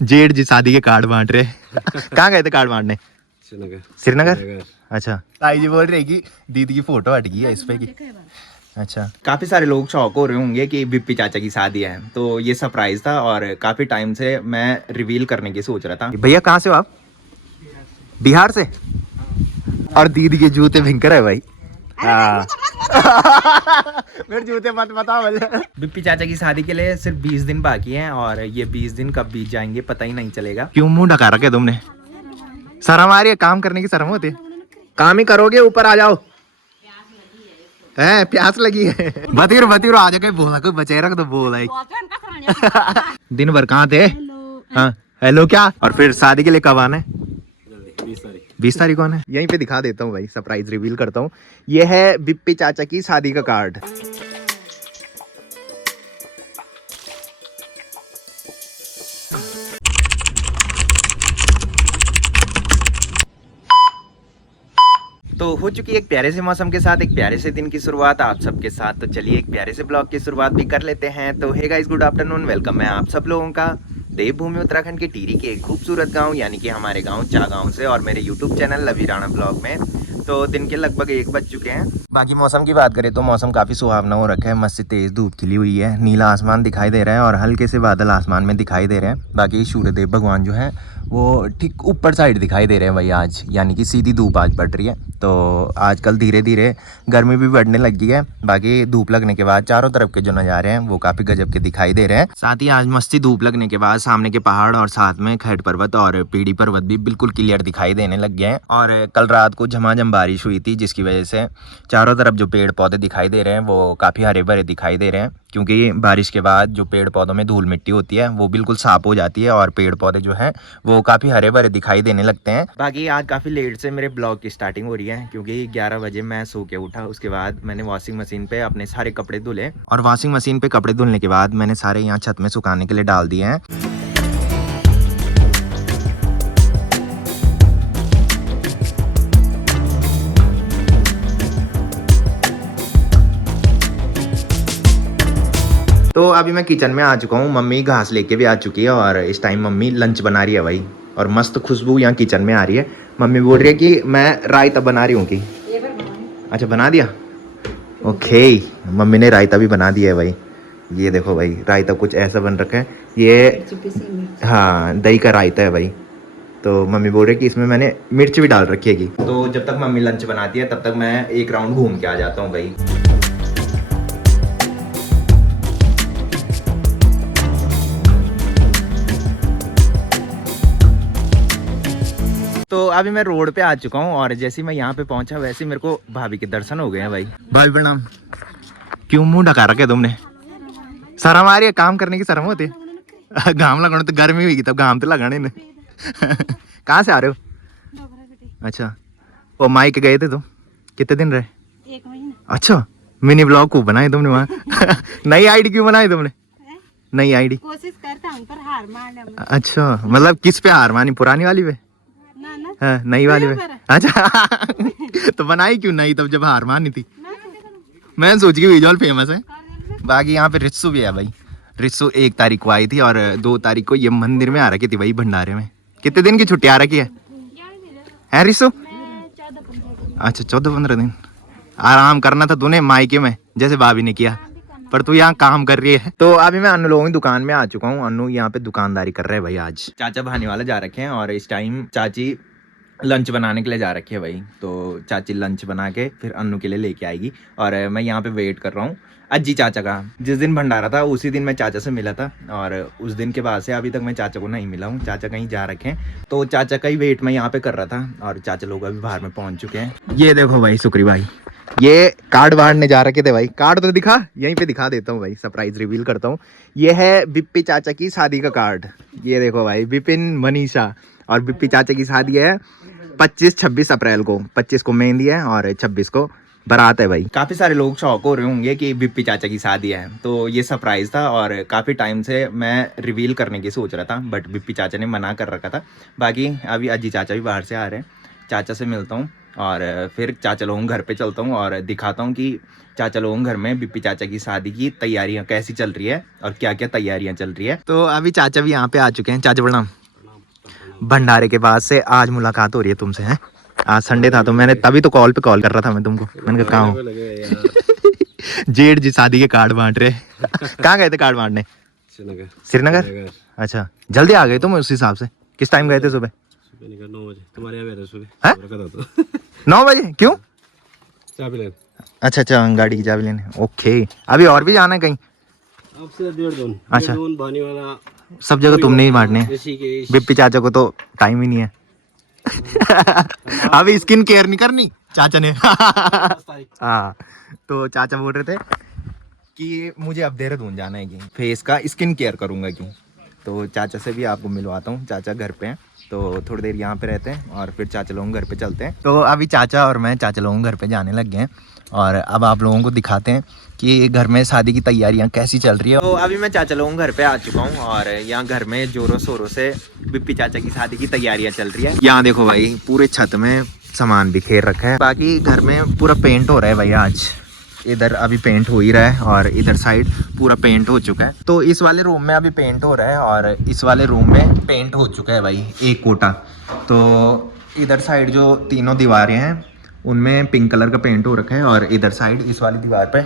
जेठ जी शादी के कार्ड बांट रहे। कहाँ गए थे कार्ड बांटने? श्रीनगर। अच्छा, ताई जी बोल रही कि दीदी की फोटो हट गई है इस पे की। अच्छा, काफी सारे लोग शौक हो रहे होंगे कि बिप्पी चाचा की शादी है, तो ये सरप्राइज था और काफी टाइम से मैं रिवील करने की सोच रहा था। भैया कहाँ से हो आप? बिहार से। और दीदी के जूते भयंकर है भाई। हाँ। मेरे जूते मत बताओ। बिप्पी चाचा की शादी के लिए सिर्फ 20 दिन बाकी हैं और ये 20 दिन कब बीत जाएंगे पता ही नहीं चलेगा। क्यों मुंह ढका रखे तुमने? शर्म आ रही है? काम करने की शर्म होती है? काम ही करोगे, ऊपर आ जाओ। है प्यास लगी है। बतीर बतीर आ जाके बोला कोई बचे रख तो बोला। दिन भर कहाँ थे? हाँ हेलो क्या? और फिर शादी के लिए कब आना है? 20 तारीख कौन है? यहीं पे दिखा देता हूँ भाई, सरप्राइज रिवील करता हूँ। ये है बिप्पी चाचा की शादी का कार्ड। तो हो चुकी एक प्यारे से मौसम के साथ एक प्यारे से दिन की शुरुआत आप सबके साथ। तो चलिए एक प्यारे से ब्लॉग की शुरुआत भी कर लेते हैं। तो hey guys, good afternoon, welcome है आप सब लोगों का देवभूमि उत्तराखंड के टिहरी के एक खूबसूरत गांव यानी कि हमारे गांव चागांव से और मेरे यूट्यूब चैनल लवी राणा ब्लॉग में। तो दिन के लगभग 1 बज चुके हैं। बाकी मौसम की बात करें तो मौसम काफ़ी सुहावना हो रखा है, मस्त से तेज़ धूप खिली हुई है, नीला आसमान दिखाई दे रहा है और हल्के से बादल आसमान में दिखाई दे रहे हैं। बाकी सूर्यदेव भगवान जो है वो ठीक ऊपर साइड दिखाई दे रहे हैं भाई आज, यानी कि सीधी धूप आज पड़ रही है। तो आजकल धीरे धीरे गर्मी भी बढ़ने लगी है। बाकी धूप लगने के बाद चारों तरफ के जो नज़ारे हैं वो काफ़ी गजब के दिखाई दे रहे हैं। साथ ही आज मस्ती धूप लगने के बाद सामने के पहाड़ और साथ में खैट पर्वत और पीढ़ी पर्वत भी बिल्कुल क्लियर दिखाई देने लग गए हैं। और कल रात को झमाझम बारिश हुई थी जिसकी वजह से चारों तरफ जो पेड़ पौधे दिखाई दे रहे हैं वो काफ़ी हरे भरे दिखाई दे रहे हैं, क्योंकि बारिश के बाद जो पेड़ पौधों में धूल मिट्टी होती है वो बिल्कुल साफ हो जाती है और पेड़ पौधे जो हैं वो काफ़ी हरे भरे दिखाई देने लगते हैं। बाकी आज काफ़ी लेट से मेरे ब्लॉग की स्टार्टिंग हो रही है, क्योंकि 11 बजे मैं सो के उठा। उसके बाद मैंने वॉशिंग मशीन पे अपने सारे कपड़े धुले और वॉशिंग मशीन पे कपड़े धुलने के बाद मैंने सारे यहाँ छत में सुखाने के लिए डाल दिए हैं। तो अभी मैं किचन में आ चुका हूँ, मम्मी घास लेके भी आ चुकी है और इस टाइम मम्मी लंच बना रही है भाई। और मस्त खुशबू यहाँ किचन में आ रही है। मम्मी बोल रही है कि मैं रायता बना रही हूँ कि अच्छा बना दिया। ओके, मम्मी ने रायता भी बना दिया है भाई। ये देखो भाई, रायता कुछ ऐसा बन रखा है। ये हाँ दही का रायता है भाई। तो मम्मी बोल रही है कि इसमें मैंने मिर्च भी डाल रखी है। तो जब तक मम्मी लंच बनाती है तब तक मैं एक राउंड घूम के आ जाता हूँ भाई। तो अभी मैं रोड पे आ चुका हूँ और जैसे मैं यहाँ पे पहुंचा वैसे मेरे को भाभी के दर्शन हो गए हैं भाई। भाभी प्रणाम। क्यों मुंह ढका रखे तुमने? शर्म आ रही है? काम करने की शर्म होती है? घाम लगाने तो गर्मी हुई तब घाम तो लगाने ने। कहाँ से आ रहे हो? अच्छा, वो माइक गए थे तो कितने दिन रहे? 1 महीना। अच्छा, मिनी ब्लॉग को बनाए तुमने वहाँ? नई आईडी क्यों बनाई तुमने? नई आईडी कोशिश करता हूँ पर हार मान। अच्छा, मतलब किस पे हार मानी? पुरानी वाली पे? हाँ, नई वाली पे। अच्छा। तो बनाई क्यों नई तब जब हार मानी थी? मैं सोच के विजुअल फेमस है। बाकी यहाँ पे रिस्सू भी है भाई। रिस्सू 1 तारीख को आई थी और 2 तारीख को ये मंदिर में आ रखी थी भाई, भंडारे में। कितने दिन की छुट्टी आ रखी है रिस्सू? अच्छा 14-15 दिन आराम करना था तूने मायके में जैसे भाभी ने किया, पर तू यहाँ काम कर रही है। तो अभी मैं अन्नू लोगों की दुकान में आ चुका हूँ। अन्नू यहाँ पे दुकानदारी कर रहे हैं भाई। आज चाचा बहाने वाला जा रखे हैं और इस टाइम चाची लंच बनाने के लिए जा रखी है भाई। तो चाची लंच बना के फिर अन्नू के लिए लेके आएगी और मैं यहाँ पे वेट कर रहा हूँ अज्जी चाचा का। जिस दिन भंडारा था उसी दिन मैं चाचा से मिला था और उस दिन के बाद से अभी तक मैं चाचा को नहीं मिला हूँ। चाचा कहीं जा रखे हैं तो चाचा का ही वेट मैं यहाँ पे कर रहा था और चाचा लोग अभी बाहर में पहुँच चुके हैं। ये देखो भाई सुक्री भाई, ये कार्ड बांटने जा रखे थे भाई। कार्ड तो दिखा, यहीं पे दिखा देता हूँ भाई, सरप्राइज रिवील करता हूँ। ये है बिप्पी चाचा की शादी का कार्ड। ये देखो भाई, विपिन मनीषा और बिप्पी चाचा की शादी है 25-26 अप्रैल को। 25 को मेहंदी है और 26 को बारात है भाई। काफी सारे लोग शौक हो रहे होंगे कि बिप्पी चाचा की शादी है, तो ये सरप्राइज था और काफी टाइम से मैं रिवील करने की सोच रहा था, बट बिप्पी चाचा ने मना कर रखा था। बाकी अभी अजी चाचा भी बाहर से आ रहे हैं, चाचा से मिलता हूँ और फिर चाचा लोगों के घर पे चलता हूँ और दिखाता हूँ कि चाचा लोगों के घर में बिप्पी चाचा की शादी की तैयारियां कैसी चल रही है और क्या क्या तैयारियां चल रही है। तो अभी चाचा भी यहाँ पे आ चुके हैं। चाचा प्रणाम। भंडारे के बाद से आज मुलाकात हो रही है तुमसे, हैं? आज संडे था तो मैंने तभी तो कॉल पे कॉल कर रहा था मैं तुमको। मैंने कहा कहाँ हो? जेठ जी शादी के कार्ड बांट रहे। कहाँ गए थे कार्ड बांटने? श्रीनगर। अच्छा, जल्दी आ गए तुम उस हिसाब से। किस टाइम गए थे? सुबह 9 बजे। तुम्हारे यहाँ सुबह 9 बजे? क्यों? चाबी लेने। अच्छा अच्छा, गाड़ी की चाबी लेने। ओके, अभी और भी जाना है कहीं? आपसे देहरादून। अच्छा, देहरादून, भानीवाला, सब जगह तुमने ही बांटने हैं। ऋषिकेश। बिप्पी चाचा को तो टाइम ही नहीं है। अभी स्किन केयर नहीं करनी चाचा ने। हाँ, तो चाचा बोल रहे थे कि मुझे अब देहरादून जाना है कि फेस का स्किन केयर करूंगा क्यों। तो चाचा से भी आपको मिलवाता हूँ। चाचा घर पे हैं तो थोड़ी देर यहाँ पे रहते हैं और फिर चाचा लोगों के घर पे चलते हैं। तो अभी चाचा और मैं चाचा लोगों के घर पे जाने लग गए हैं और अब आप लोगों को दिखाते हैं कि घर में शादी की तैयारियां कैसी चल रही है। तो अभी मैं चाचा लोगों के घर पे आ चुका हूँ और यहाँ घर में जोरों शोरों से बिप्पी चाचा की शादी की तैयारियां चल रही है। यहाँ देखो भाई, पूरे छत में सामान बिखेर रखा है। बाकी घर में पूरा पेंट हो रहा है भाई आज। इधर अभी पेंट हो ही रहा है और इधर साइड पूरा पेंट हो चुका है। तो इस वाले रूम में अभी पेंट हो रहा है और इस वाले रूम में पेंट हो चुका है भाई, एक कोटा। तो इधर साइड जो तीनों दीवारें हैं उनमें पिंक कलर का पेंट हो रखा है और इधर साइड इस वाली दीवार पे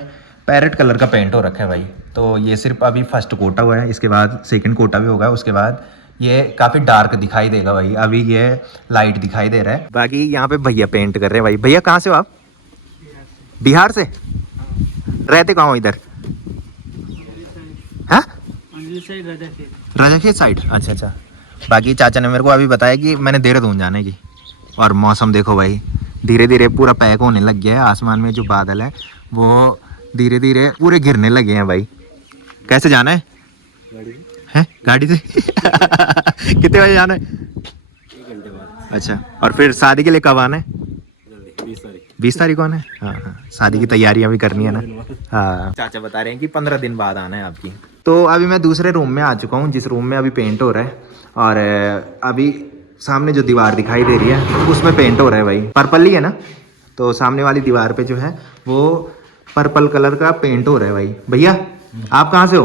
पैरेट कलर का पेंट हो रखा है भाई। तो ये सिर्फ अभी फर्स्ट कोटा हुआ है, इसके बाद सेकंड कोटा भी होगा। उसके बाद ये काफ़ी डार्क दिखाई देगा भाई, अभी ये लाइट दिखाई दे रहा है। बाकी यहाँ पे भैया पेंट कर रहे हैं भाई। भैया कहाँ से हो आप? बिहार से? रहते कहाँ हो इधर? हाँ, राजाखेत साइड। अच्छा अच्छा। बाकी चाचा ने मेरे को अभी बताया कि मैंने देहरादून जाने की। और मौसम देखो भाई, धीरे धीरे पूरा पैक होने लग गया है। आसमान में जो बादल है वो धीरे धीरे पूरे घिरने लगे हैं भाई। कैसे जाना है? गाड़ी से। कितने बजे जाना है? 1 घंटे बाद। अच्छा, और फिर शादी के लिए कब आना है? 20 तारीख। 20 तारीख को आना है? हाँ हाँ, शादी की तैयारियां भी करनी है ना। हाँ, चाचा बता रहे हैं कि 15 दिन बाद आना है आपकी। तो अभी मैं दूसरे रूम में आ चुका हूँ, जिस रूम में अभी पेंट हो रहा है। और अभी सामने जो दीवार दिखाई दे रही है उसमें पेंट हो रहा है भाई। पर्पल ही है ना, तो सामने वाली दीवार पे जो है वो पर्पल कलर का पेंट हो रहा है भाई। भैया आप कहाँ से हो?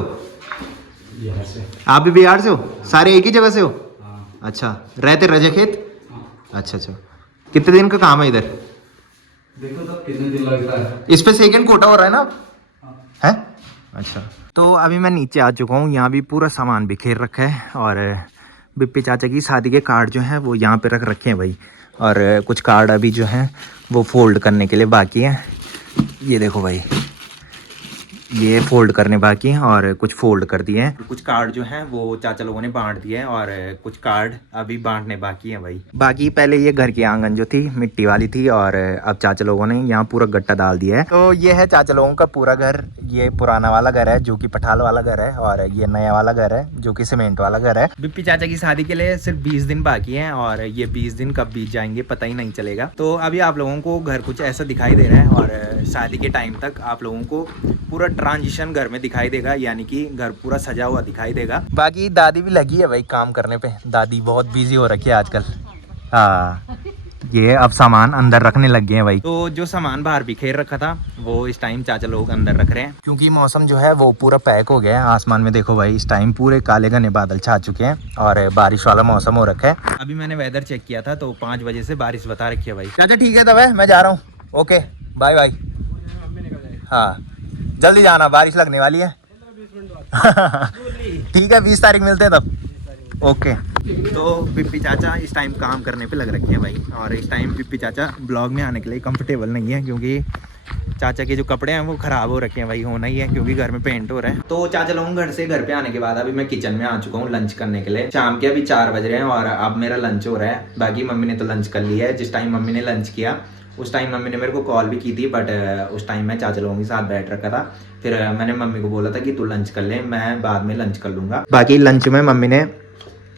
बिहार से। आप भी बिहार से हो? सारे एक ही जगह से हो? अच्छा, रहते रजाखेत? अच्छा अच्छा। कितने दिन का काम है इधर? देखो तो कितने दिन लगता है। इस पे सेकंड कोटा हो रहा है ना? है? अच्छा। तो अभी मैं नीचे आ चुका हूँ। यहाँ भी पूरा सामान बिखेर रखा है और बिप्पी चाचा की शादी के कार्ड जो हैं वो यहाँ पे रख रखे हैं भाई। और कुछ कार्ड अभी जो हैं वो फोल्ड करने के लिए बाकी हैं। ये देखो भाई, ये फोल्ड करने बाकी हैं और कुछ फोल्ड कर दिए हैं। कुछ कार्ड जो हैं वो चाचा लोगों ने बांट दिए हैं और कुछ कार्ड अभी बांटने बाकी हैं भाई। बाकी पहले ये घर की आंगन जो थी मिट्टी वाली थी और अब चाचा लोगों ने यहाँ पूरा गट्टा डाल दिया है। तो ये है चाचा लोगों का पूरा घर। ये पुराना वाला घर है जो कि पठाल वाला घर है और ये नया वाला घर है जो कि सीमेंट वाला घर है। बिप्पी चाचा की शादी के लिए सिर्फ 20 दिन बाकी हैं और ये 20 दिन कब बीत जाएंगे पता ही नहीं चलेगा। तो अभी आप लोगों को घर कुछ ऐसा दिखाई दे रहा है और शादी के टाइम तक आप लोगों को पूरा ट्रांजिशन घर में दिखाई देगा, यानी कि घर पूरा सजा हुआ दिखाई देगा। बाकी दादी भी लगी है भाई काम करने पे। दादी बहुत बिजी हो रखी है आजकल। हाँ, ये अब सामान अंदर रखने लग गए हैं भाई। तो जो सामान बाहर बिखेर रखा था वो इस टाइम चाचा लोग अंदर रख रहे हैं क्योंकि मौसम जो है वो पूरा पैक हो गया है। आसमान में देखो भाई, इस टाइम पूरे काले घने बादल छा चुके हैं और बारिश वाला मौसम हो रखा है। अभी मैंने वेदर चेक किया था तो 5 बजे से बारिश बता रखी है भाई। चाचा ठीक है, तब मैं जा रहा हूँ। Okay bye bye. हाँ, जल्दी जाना, बारिश लगने वाली है। ठीक है, 20 तारीख मिलते हैं तब। ओके। तो बिप्पी चाचा इस टाइम काम करने पे लग रखे हैं भाई और इस टाइम बिप्पी चाचा ब्लॉग में आने के लिए कंफर्टेबल नहीं है क्योंकि चाचा के जो कपड़े हैं वो ख़राब हो रखे हैं भाई। होना ही है क्योंकि घर में पेंट हो रहा है। तो चाचा लोगों घर पे आने के बाद अभी मैं किचन में आ चुका हूँ लंच करने के लिए। शाम के अभी 4 बज रहे हैं और अब मेरा लंच हो रहा है। बाकी मम्मी ने तो लंच कर लिया है। जिस टाइम मम्मी ने लंच किया उस टाइम मम्मी ने मेरे को कॉल भी की थी, बट उस टाइम मैं चाचा लोगों के साथ बैठ रखा था। फिर मैंने मम्मी को बोला था कि तू लंच कर ले, मैं बाद में लंच कर लूँगा। बाकी लंच में मम्मी ने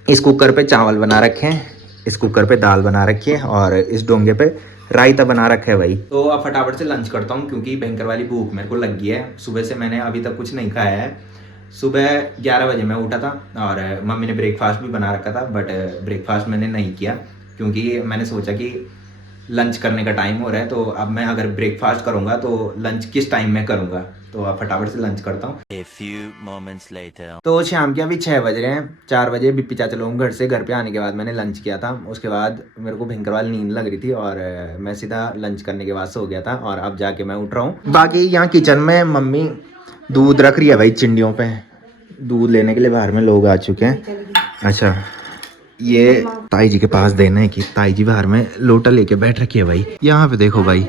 इस कुकर पे चावल बना रखे हैं, इस कुकर पे दाल बना रखी है और इस डोंगे पे रायता बना रखा है भाई। तो अब फटाफट से लंच करता हूँ क्योंकि भयंकर वाली भूख मेरे को लग गई है। सुबह से मैंने अभी तक कुछ नहीं खाया है। सुबह 11 बजे मैं उठा था और मम्मी ने ब्रेकफास्ट भी बना रखा था, बट ब्रेकफास्ट मैंने नहीं किया क्योंकि मैंने सोचा कि लंच करने का टाइम हो रहा है, तो अब मैं अगर ब्रेकफास्ट करूँगा तो लंच किस टाइम में करूँगा, तो अब फटाफट से लंच करता हूँ। A few moments later. तो शाम के अभी 6 बज रहे हैं, 4 बजे बिप्पी चाचा लोगों घर से घर पे आने के बाद मैंने लंच किया था। उसके बाद मेरे को भयंकर वाली नींद लग रही थी और मैं सीधा लंच करने के बाद सो गया था और अब जाके मैं उठ रहा हूँ। बाकी यहाँ किचन में मम्मी दूध रख रही है भाई चिंडियों पे, दूध लेने के लिए बाहर में लोग आ चुके हैं। अच्छा, ये ताई जी के पास देना है कि ताई जी बाहर में लोटा लेके बैठ रखी है भाई। यहाँ पे देखो भाई,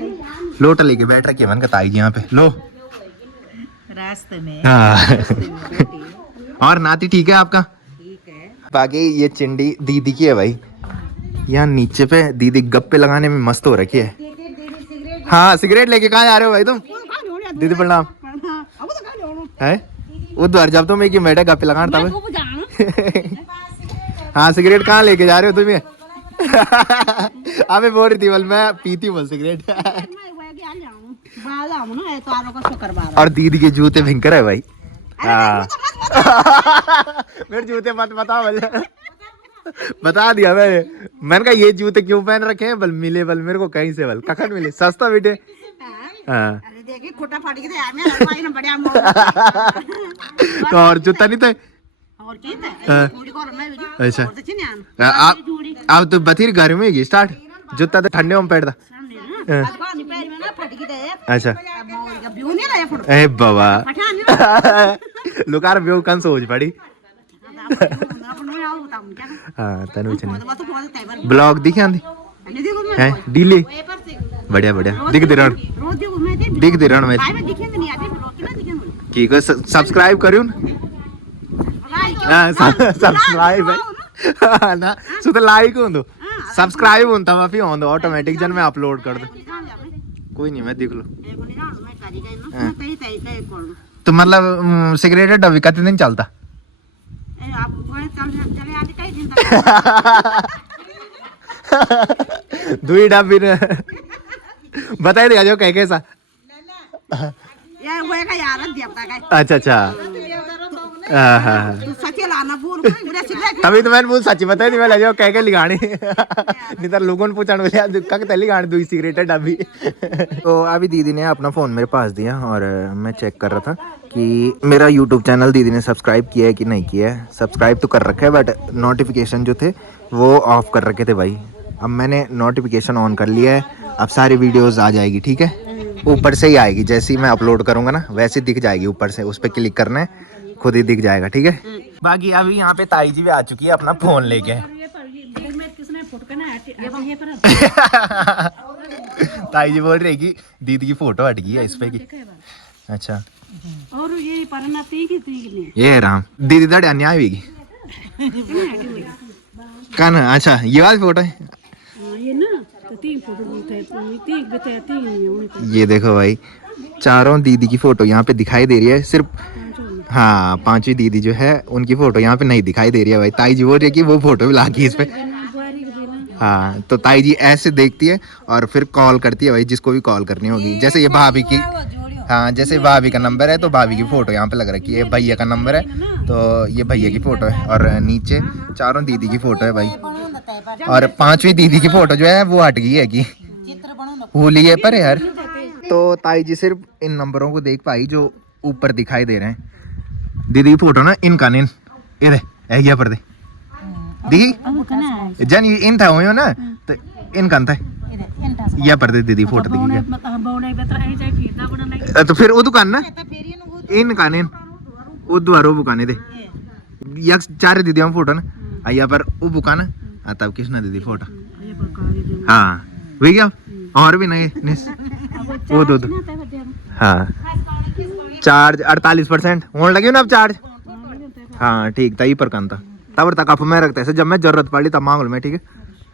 लोटा लेके बैठ रखी है मैंने कहा ताई जी यहाँ पे लो रास्ते में। हाँ और नाती ठीक है आपका? ठीक है। बाकी ये चिंडी दीदी की है भाई। यहाँ नीचे पे दीदी गप्पे लगाने में मस्त हो रखी है। हाँ सिगरेट लेके कहाँ जा रहे हो भाई तुम? दीदी प्रणाम है उधर जब तुम एक बैठे गप्पे लगाना था। हाँ सिगरेट कहाँ लेके जा रहे हो तुम्हें? अबे बोल रही थी बोल मैं पीती हूँ सिगरेट। और दीदी के जूते भयंकर है भाई। हाँ मेरे जूते मत बताओ भले। बता दिया मैंने कहा ये जूते क्यों पहन रखे हैं, बल मिले बल मेरे को कहीं से बल कखन मिले सस्ता बेटे। हाँ तो और जूता नहीं थे अच्छा अब तो बथीर गर्मी होगी स्टार्ट, जूता तो ठंडे में पैर था। अच्छा ए बाबा लुकार बेव कन सोच पड़ी। हाँ तनु ब्लॉग दिखे आंधी है डीली बढ़िया बढ़िया दिख दे रण में ठीक है सब्सक्राइब करियो सब्सक्राइब है ना सो तो लाइक हो दो सब्सक्राइब होता माफी हो दो ऑटोमेटिक जन में अपलोड कर दो कोई नहीं मैं देख लो। तो मतलब सिगरेट डब्बी कितने दिन चलता? दुई डब्बी बताई दिया जो कह कैसा। अच्छा अच्छा तभी तो मैंने बोल सच्ची बताई थी मैं जो कह के लिगानी नहीं तो लोगों ने पूछा लिगानी दुई सिगरेट डब्बी। तो अभी दीदी ने अपना फोन मेरे पास दिया और मैं चेक कर रहा था कि मेरा यूट्यूब चैनल दीदी ने सब्सक्राइब किया है कि नहीं किया है। सब्सक्राइब तो कर रखा है बट नोटिफिकेशन जो थे वो ऑफ कर रखे थे भाई। अब मैंने नोटिफिकेशन ऑन कर लिया है, अब सारी वीडियोस आ जाएगी ठीक है, ऊपर से ही आएगी जैसे ही मैं अपलोड करूंगा ना वैसे दिख जाएगी ऊपर से, उस पर क्लिक करना है खुद ही दिख जाएगा ठीक है। बाकी अभी यहाँ पे ताई जी भी आ चुकी है अपना फोन लेके। ताई जी बोल रही कि दीदी की फोटो हट गई है इस पे की। अच्छा और ये राम दीदी दड़ अन्याय हुई कन। अच्छा ये वाली फोटो है ये ना तो 3 फोटो ये देखो भाई चारों दीदी की फोटो यहाँ पे दिखाई दे रही है सिर्फ। हाँ 5वीं दीदी जो है उनकी फोटो यहाँ पे नहीं दिखाई दे रही है भाई। ताई जी बोल रही है कि वो फोटो भी लागी इस पे। हाँ तो ताई जी ऐसे देखती है और फिर कॉल करती है भाई जिसको भी कॉल करनी होगी। जैसे ये भाभी की, हाँ जैसे भाभी का नंबर है तो भाभी की फोटो यहाँ पे लग रखी है, भैया का नंबर है तो ये भैया की फोटो है और नीचे चारों दीदी की फोटो है भाई। और 5वीं दीदी की फोटो जो है वो हट गई है कि होली है पर यार। तो ताई जी सिर्फ इन नंबरों को देख पाई जो ऊपर दिखाई दे रहे हैं। दीदी की फोटो ना इनका इन ये गया पर दे दी जन इन था हो ना तो इनका था या पर दे दीदी फोटो दिखी तो फिर वो दुकान ना इन काने वो द्वारो बुकाने दे या 4 दीदी फोटो ना आया पर वो बुकाना तब किसने दीदी फोटो। हाँ वही क्या और भी नहीं वो दो हाँ चार्ज 48% होने लगे ना अब चार्ज। हाँ ठीक था पर कान था तब तक आप मैं रखता है जब मैं जरूरत पड़ी तब मांग लो मैं ठीक है।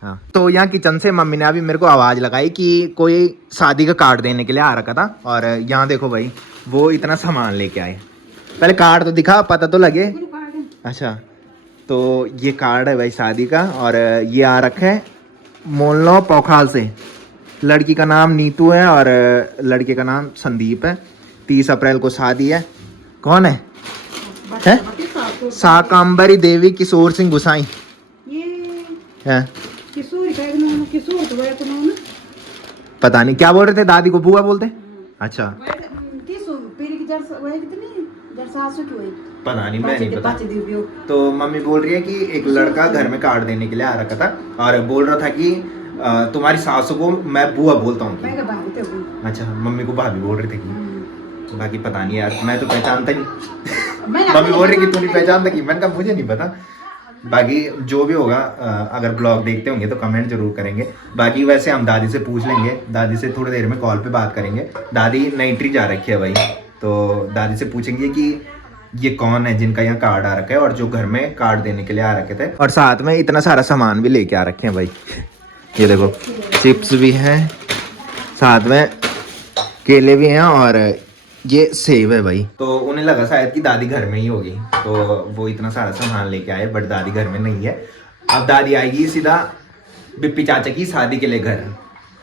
हाँ तो यहाँ किचन से मम्मी ने अभी मेरे को आवाज़ लगाई कि कोई शादी का कार्ड देने के लिए आ रखा था और यहाँ देखो भाई वो इतना सामान लेके आए। पहले कार्ड तो दिखा पता तो लगे। अच्छा तो ये कार्ड है भाई शादी का और ये आ रखा है मोलनो पोखाल से। लड़की का नाम नीतू है और लड़के का नाम संदीप है। 30 अप्रैल को शादी है। कौन है साकाम्बरी देवी किशोर सिंह गुसाई है। पता नहीं क्या बोल रहे थे, दादी को बुआ बोलते? अच्छा पता नहीं, मैं नहीं पता। तो मम्मी बोल रही है कि एक लड़का घर में कार्ड देने के लिए आ रखा था और बोल रहा था कि तुम्हारी सासू को मैं बुआ बोलता हूँ। अच्छा, मम्मी को भाभी बोल रहे थे कि, बाकी पता नहीं यार, मैं तो पहचानता नहीं। मम्मी बोल रही कि तू नहीं पहचानता कि, मैंने कहा मुझे नहीं पता। बाकी जो भी होगा, अगर ब्लॉग देखते होंगे तो कमेंट जरूर करेंगे। बाकी वैसे हम दादी से पूछ लेंगे, दादी से थोड़ी देर में कॉल पे बात करेंगे। दादी नई ट्री जा रखी है भाई, तो दादी से पूछेंगे कि ये कौन है जिनका यहाँ कार्ड आ रखा है और जो घर में कार्ड देने के लिए आ रखे थे। और साथ में इतना सारा सामान भी लेके आ रखे हैं भाई। ये देखो चिप्स भी हैं, साथ में केले भी हैं और ये सेब है भाई। तो उन्हें लगा शायद कि दादी घर में ही होगी, तो वो इतना सारा सामान लेके आए, बट दादी घर में नहीं है। अब दादी आएगी सीधा बिप्पी चाचा की शादी के लिए घर,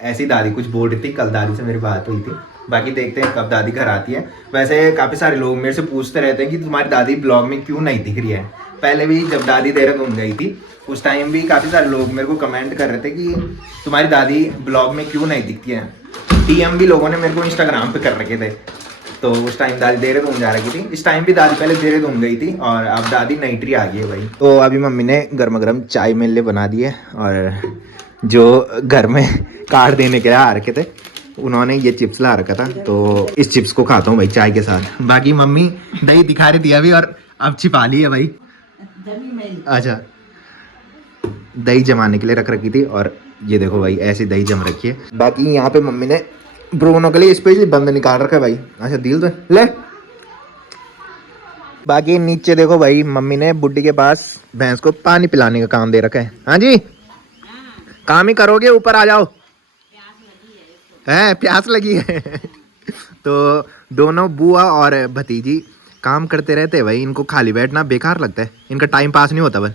ऐसी दादी कुछ बोल रही थी। कल दादी से मेरी बात हुई थी। बाकी देखते हैं कब दादी घर आती है। वैसे काफ़ी सारे लोग मेरे से पूछते रहते हैं कि तुम्हारी दादी ब्लॉग में क्यों नहीं दिख रही है। पहले भी जब दादी देहरादून गई थी उस टाइम भी काफ़ी सारे लोग मेरे को कमेंट कर रहे थे कि तुम्हारी दादी ब्लॉग में क्यों नहीं दिखती है। DM भी लोगों ने मेरे को इंस्टाग्राम पे कर रखे थे। तो उस टाइम दादी देहरादून जा रही थी, इस टाइम भी दादी पहले देहरादून गई थी और अब दादी नई ट्री आ गई है भाई। तो अभी मम्मी ने गर्मा गर्म चाय मेरे लिए बना दी है और जो घर में कार्ड देने के लिए आ रखे थे उन्होंने ये चिप्स ला रखा था, तो इस चिप्स को खाता हूँ भाई चाय के साथ। बाकी मम्मी दही दिखा रही थी अभी और अब छिपा ली है भाई। अच्छा, दही जमाने के लिए रख रखी थी और ये देखो भाई ऐसी दही जम रखी है। बाकी यहाँ पे मम्मी ने ब्रूनो के लिए स्पेशली बंद निकाल रखा है भाई। अच्छा दिल तो ले। बाकी नीचे देखो भाई, मम्मी ने बुड्ढी के पास भैंस को पानी पिलाने का काम दे रखा है। हाँ जी, काम ही करोगे, ऊपर आ जाओ। है प्यास लगी है। तो दोनों बुआ और भतीजी काम करते रहते हैं भाई, इनको खाली बैठना बेकार लगता है, इनका टाइम पास नहीं होता। बस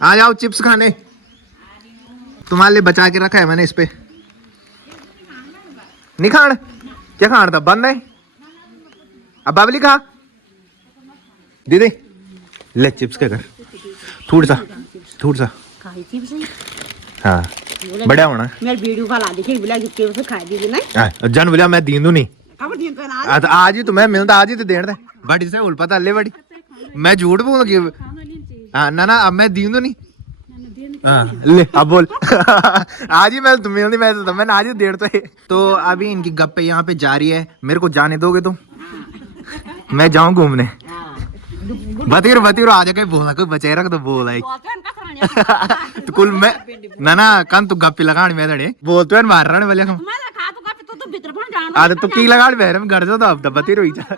आ जाओ चिप्स खाने, तुम्हारे लिए बचा के रखा है मैंने इस पे। नहीं खाण, क्या खाण था, बंद है। अब बाबली खा दीदी, ले चिप्स के कर थोड़ा सा। हाँ बढ़िया होना। मेरे वीडियो का ला देखिए, बोला कि उसे खा दी ना। जन बोलिया मैं दीन दूं नहीं। अब दिन तो ना आज ही तुम्हें मिलता, आज ही तो देण दे बट इसे उल पता ले बड़ी मैं झूठ बोल कि हाँ ना अब मैं दीन दूं नहीं। हाँ ले अब बोल। आज ही मैं तुम मिलनी, मैंने आज ही देर तो अभी इनकी गप्पे यहाँ पे जारी है। मेरे को जाने दोगे तुम? मैं जाऊँ घूमने। बतीर आ जाए बोला कोई बचे रख तो बोला तो कुल मैं ना कन तू गप्पी लगाने में दड़े बोलते हैं मार रहा वाले हम आदत तो की लगा बेर में घर जो तो अब तो बतीर हुई जा।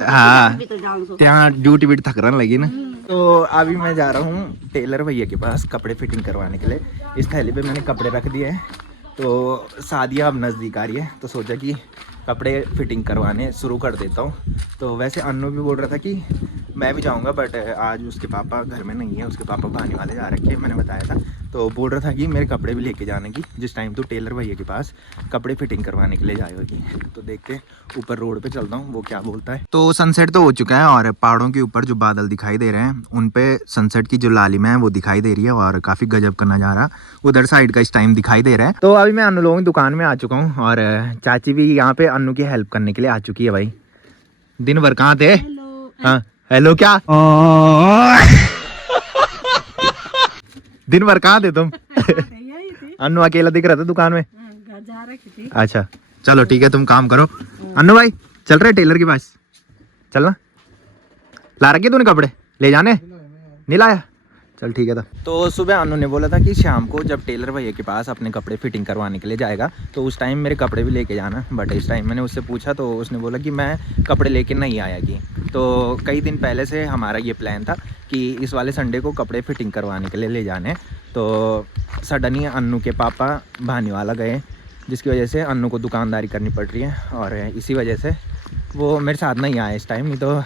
हाँ त्या ड्यूटी भी थक रहा लगी ना। तो अभी मैं जा रहा हूँ टेलर भैया के पास कपड़े फिटिंग करवाने के लिए। इस थैली पे मैंने कपड़े रख दिए हैं। तो शादियाँ अब नज़दीक आ रही है तो सोचा कि कपड़े फिटिंग करवाने शुरू कर देता हूँ। तो वैसे अन्नू भी बोल रहा था कि मैं भी जाऊँगा, बट आज उसके पापा घर में नहीं है, उसके पापा बहाने वाले जा रखे हैं, मैंने बताया था। तो बोल रहा था कि मेरे कपड़े भी लेके जाने की जिस टाइम तो टेलर भैया के पास कपड़े फिटिंग करवाने के लिए जाएगी। तो देखते हैं, ऊपर रोड पे चलता हूँ वो क्या बोलता है। तो सनसेट तो हो चुका है और पहाड़ों के ऊपर जो बादल दिखाई दे रहे हैं उन पे सनसेट की जो लालिमा है वो दिखाई दे रही है और काफ़ी गजब का नज़ारा उधर साइड का इस टाइम दिखाई दे रहा है। तो अभी मैं अन्नू लोगों की दुकान में आ चुका हूँ और चाची भी यहाँ पे अन्नू की हेल्प करने के लिए आ चुकी है भाई। दिन भर कहाँ थे? हाँ हेलो क्या दिन भर कहाँ थे तुम? अन्नू अकेला दिख रहा था दुकान में। अच्छा चलो ठीक है, तुम काम करो। अन्नू भाई चल रहे टेलर के पास, चलना। ला रखे तूने कपड़े, ले जाने नहीं लाया? चल ठीक है था। तो सुबह अन्नू ने बोला था कि शाम को जब टेलर भैया के पास अपने कपड़े फिटिंग करवाने के लिए जाएगा तो उस टाइम मेरे कपड़े भी लेके जाना। बट इस टाइम मैंने उससे पूछा तो उसने बोला कि मैं कपड़े लेके नहीं आया कि। तो कई दिन पहले से हमारा ये प्लान था कि इस वाले संडे को कपड़े फिटिंग करवाने के लिए ले जाने। तो सडनली अन्नू के पापा भानीवाला गए, जिसकी वजह से अन्नू को दुकानदारी करनी पड़ रही है और इसी वजह से वो मेरे साथ नहीं आए इस टाइम। नहीं तो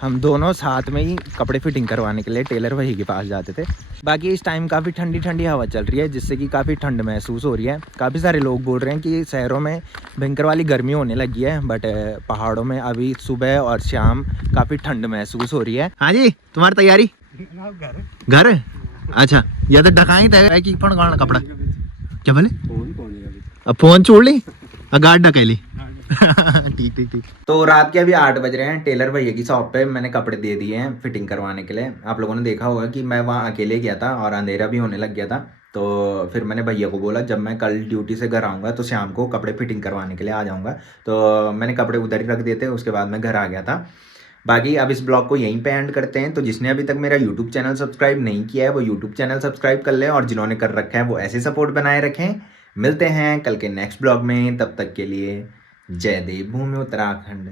हम दोनों साथ में ही कपड़े फिटिंग करवाने के लिए टेलर वही के पास जाते थे। बाकी इस टाइम काफ़ी ठंडी ठंडी हवा चल रही है जिससे कि काफ़ी ठंड महसूस हो रही है। काफ़ी सारे लोग बोल रहे हैं कि शहरों में भयंकर वाली गर्मी होने लगी है, बट पहाड़ों में अभी सुबह और शाम काफ़ी ठंड महसूस हो रही है। हाँ जी, तुम्हारी तैयारी घर अच्छा या तो ढकाई तय कि पण कौन कपड़ा क्या बोले फोन कौन है अभी? अब फोन छोड़ ली गार्ड ढका ली ठीक ठीक ठीक। तो रात के अभी 8 बज रहे हैं। टेलर भैया की शॉप पे मैंने कपड़े दे दिए हैं फिटिंग करवाने के लिए। आप लोगों ने देखा होगा कि मैं वहाँ अकेले गया था और अंधेरा भी होने लग गया था। तो फिर मैंने भैया को बोला जब मैं कल ड्यूटी से घर आऊँगा तो शाम को कपड़े फिटिंग करवाने के लिए आ जाऊँगा। तो मैंने कपड़े उधर ही रख दिए थे, उसके बाद मैं घर आ गया था। बाकी अब इस ब्लॉग को यहीं पे एंड करते हैं। तो जिसने अभी तक मेरा यूट्यूब चैनल सब्सक्राइब नहीं किया है वो यूट्यूब चैनल सब्सक्राइब कर ले, और जिन्होंने कर रखा है वो ऐसे सपोर्ट बनाए रखें। मिलते हैं कल के नेक्स्ट ब्लॉग में, तब तक के लिए जय देव भूमि उत्तराखंड।